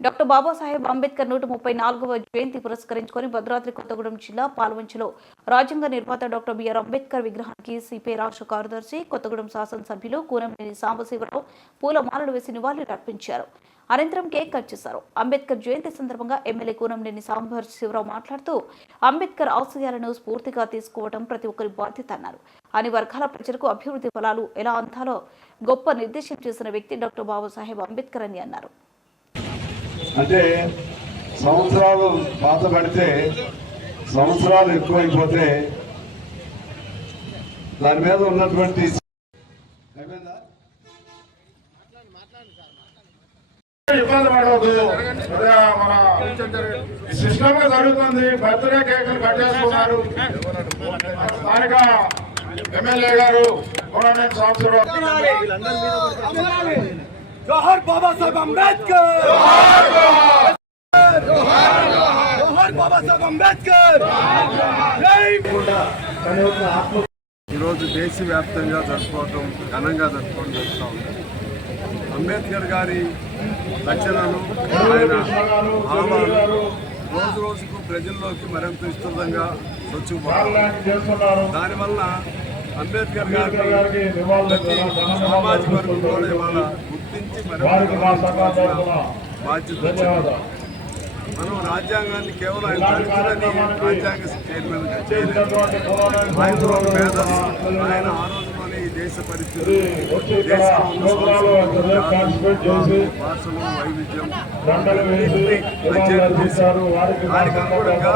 Doctor Babasaheb Ambedkar నూట ముప్పై నాలుగవ జయంతి పురస్కరించుకొని భద్రాద్రి కొత్తగూడెం జిల్లా పాల్వంచలో రాజ్యాంగ నిర్మాత డాక్టర్ బిఆర్ అంబేద్కర్ విగ్రహానికి సిపిఐ రాష్ట్ర కార్యదర్శి కొత్తగూడెం శాసనసభ్యులు కూనంనేని సాంబశివరావు పూలమాలలు వేసి నివాళులు అర్పించారు. అనంతరం కేక్ కట్ చేశారు. అంబేద్కర్ జయంతి సందర్భంగా ఎమ్మెల్యే కూనంనేని సాంబశివరావు మాట్లాడుతూ అంబేద్కర్ ఆశయాలను స్ఫూర్తిగా తీసుకోవడం ప్రతి ఒక్కరి బాధ్యత అన్నారు. అన్ని వర్గాల ప్రజలకు అభివృద్ధి ఫలాలు ఎలా అందాలో గొప్ప నిర్దేశం చేసిన వ్యక్తి డాక్టర్ బాబాసాహెబ్ అంబేద్కర్ అని అన్నారు. అంటే సంవత్సరాలు పాత పడితే సంవత్సరాలు ఎక్కువైపోతే దాని మీద ఉన్నటువంటి? ఇబ్బంది పడవద్దు మన సిస్టమ్గా జరుగుతుంది. బర్త్డే కేకులు కట్ చేసుకున్నారు స్థానిక ఎమ్మెల్యే గారు కోననేని సంవత్సరం జోహర్ బాబా సాహెబ్ అంబేద్కర్ జోహర్ బాబా సాహెబ్ అంబేద్కర్ జై ఈరోజు దేశవ్యాప్తంగా జరుపుకోవటం ఘనంగా జరుపుకోవడం జరుగుతూ ఉంది. అంబేద్కర్ గారి రచనలు ఆయన భావాలు రోజు రోజుకు ప్రజల్లోకి మరింత విస్తృతంగా చేస్తున్నారు. దానివల్ల అంబేద్కర్ గారికి ప్రతి సామాజిక వర్గం కూడా ఇవాళ గుర్తించి వారికి మా సంఘం తరఫున మరింత బాధ్యత మనం రాజ్యాంగాన్ని కేవలం ఆయన రాజ్యాంగ చైర్మన్ చేయలేదు. ఆయన ఒక ఆయన ఈ దేశ పరిస్థితులు దేశంలో ఉన్న భాషలు వైవిధ్యం. దానికి అనుగుణంగా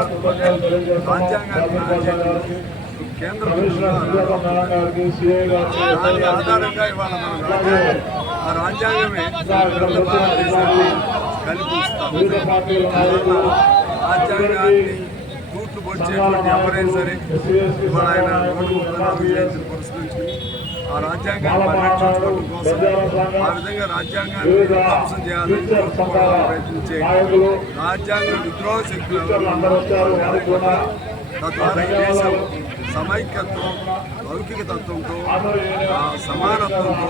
తెలియజేస్తున్నాం. రాజ్యాంగాన్ని కేంద్ర దాని ఆధారంగా ఇవాళ మనం రాజ్యాంగం ఆ రాజ్యాంగమే భారతదేశాన్ని కల్పిస్తాం రాజ్యాంగాన్ని పొడిచేటువంటి ఎవరైనా సరే ఇవాళ ఆయన పురస్కరించుకుని ఆ రాజ్యాంగాన్ని పరిరక్షించుకోవడం కోసం ఆ విధంగా రాజ్యాంగాన్ని విధ్వంసం చేయాలని ప్రయత్నించే రాజ్యాంగ విద్రోహ శక్తులు కూడా తద్వారా ఈ దేశం సమైక్యత్వం లౌకిక తత్వంతో సమానత్వంతో